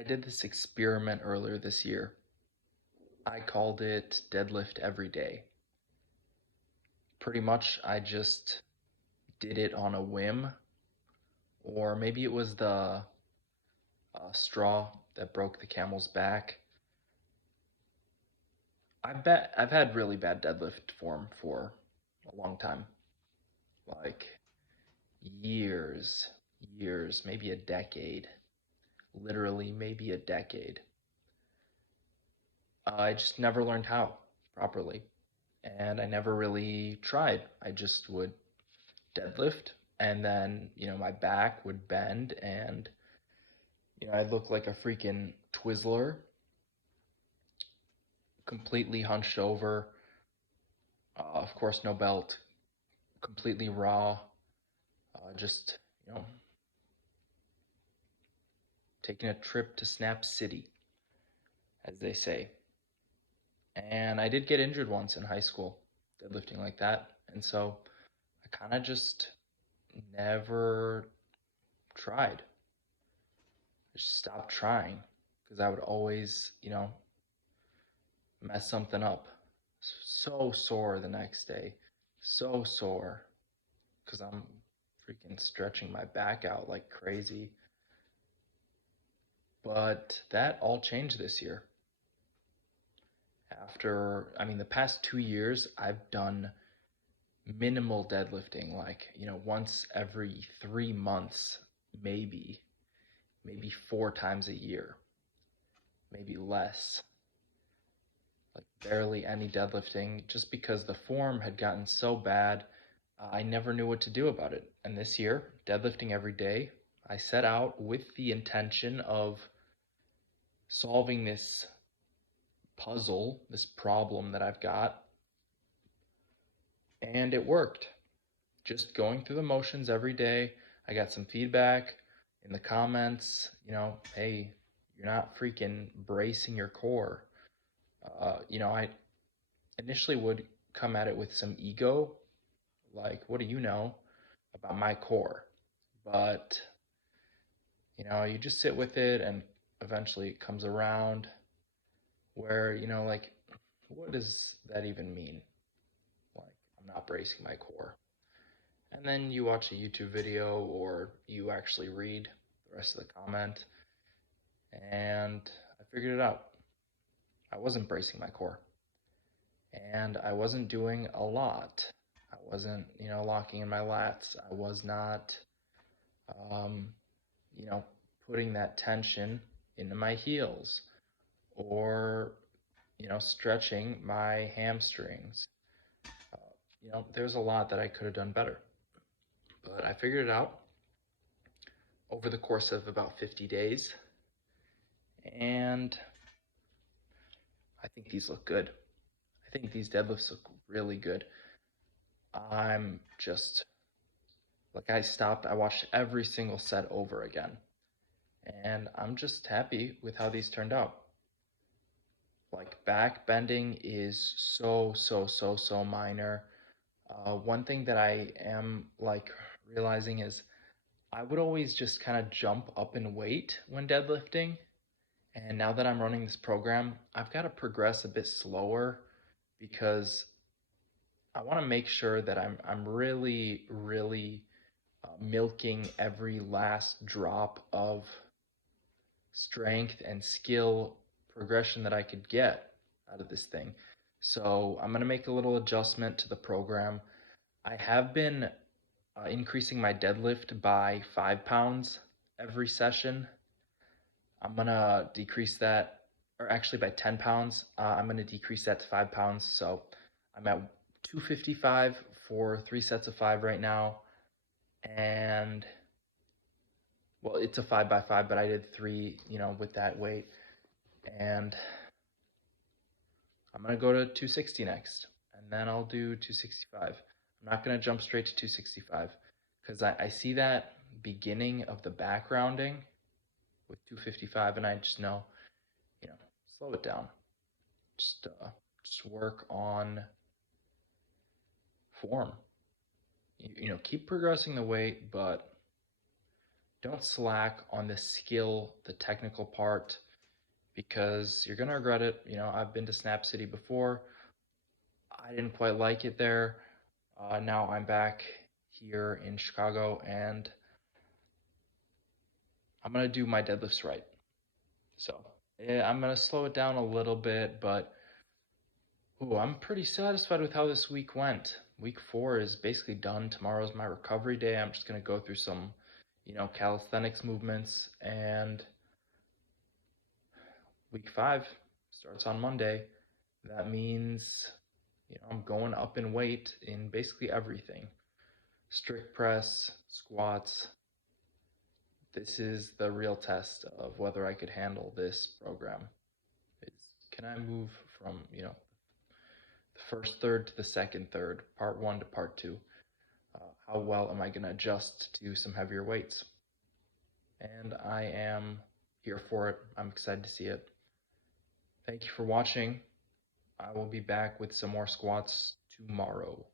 I did this experiment earlier this year. I called it deadlift every day. Pretty much, I just did it on a whim, or maybe it was the straw that broke the camel's back. I bet I've had really bad deadlift form for a long time, like years, years, maybe a decade, literally, maybe a decade. I just never learned how properly, and I never really tried. I just would deadlift, and then my back would bend, and I'd look like a freaking Twizzler, completely hunched over. Of course, no belt, completely raw. Just taking a trip to Snap City, as they say. And I did get injured once in high school deadlifting like that, and so I kind of just never tried. I just stopped trying because I would always, mess something up. So sore the next day. So sore because I'm freaking stretching my back out like crazy. But that all changed this year. The past 2 years, I've done minimal deadlifting, like, once every 3 months, maybe 4 times a year, maybe less. Like barely any deadlifting just because the form had gotten so bad. I never knew what to do about it. And this year, deadlifting every day, I set out with the intention of solving this puzzle, this problem that I've got. And it worked. Just going through the motions every day. I got some feedback in the comments, hey, you're not freaking bracing your core. I initially would come at it with some ego, like, what do you know about my core? But, you just sit with it and eventually it comes around where, like, what does that even mean? Like, I'm not bracing my core. And then you watch a YouTube video or you actually read the rest of the comment, and I figured it out. I wasn't bracing my core, and I wasn't doing a lot. I wasn't, locking in my lats. I was not, um, you know, putting that tension into my heels or, stretching my hamstrings. There's a lot that I could have done better, but I figured it out over the course of about 50 days, and I think these look good. I think these deadlifts look really good. I'm just I watched every single set over again, and I'm just happy with how these turned out. Like, back bending is so minor. One thing that I am like realizing is I would always just kind of jump up in weight when deadlifting. And now that I'm running this program, I've got to progress a bit slower because I want to make sure that I'm really milking every last drop of strength and skill progression that I could get out of this thing. So I'm going to make a little adjustment to the program. I have been increasing my deadlift by 5 pounds every session. I'm going to decrease that, or actually by 10 pounds. I'm going to decrease that to 5 pounds. So I'm at 255 for 3 sets of 5 right now. And well, it's a 5x5, but I did 3, with that weight. And I'm going to go to 260 next, and then I'll do 265. I'm not going to jump straight to 265 because I see that beginning of the back rounding with 255, and I just know, slow it down. Just work on form. Keep progressing the weight, but don't slack on the skill, the technical part, because you're gonna regret it. I've been to Snap City before. I didn't quite like it there. Now I'm back here in Chicago, and I'm gonna do my deadlifts right. So I'm gonna slow it down a little bit, but I'm pretty satisfied with how this week went. Week 4 is basically done. Tomorrow's my recovery day. I'm just gonna go through some, calisthenics movements, and week 5 starts on Monday. That means, I'm going up in weight in basically everything. Strict press, squats. This is the real test of whether I could handle this program. It's, can I move from, the first third to the second third, part 1 to part 2? How well am I going to adjust to some heavier weights? And I am here for it. I'm excited to see it. Thank you for watching. I will be back with some more squats tomorrow.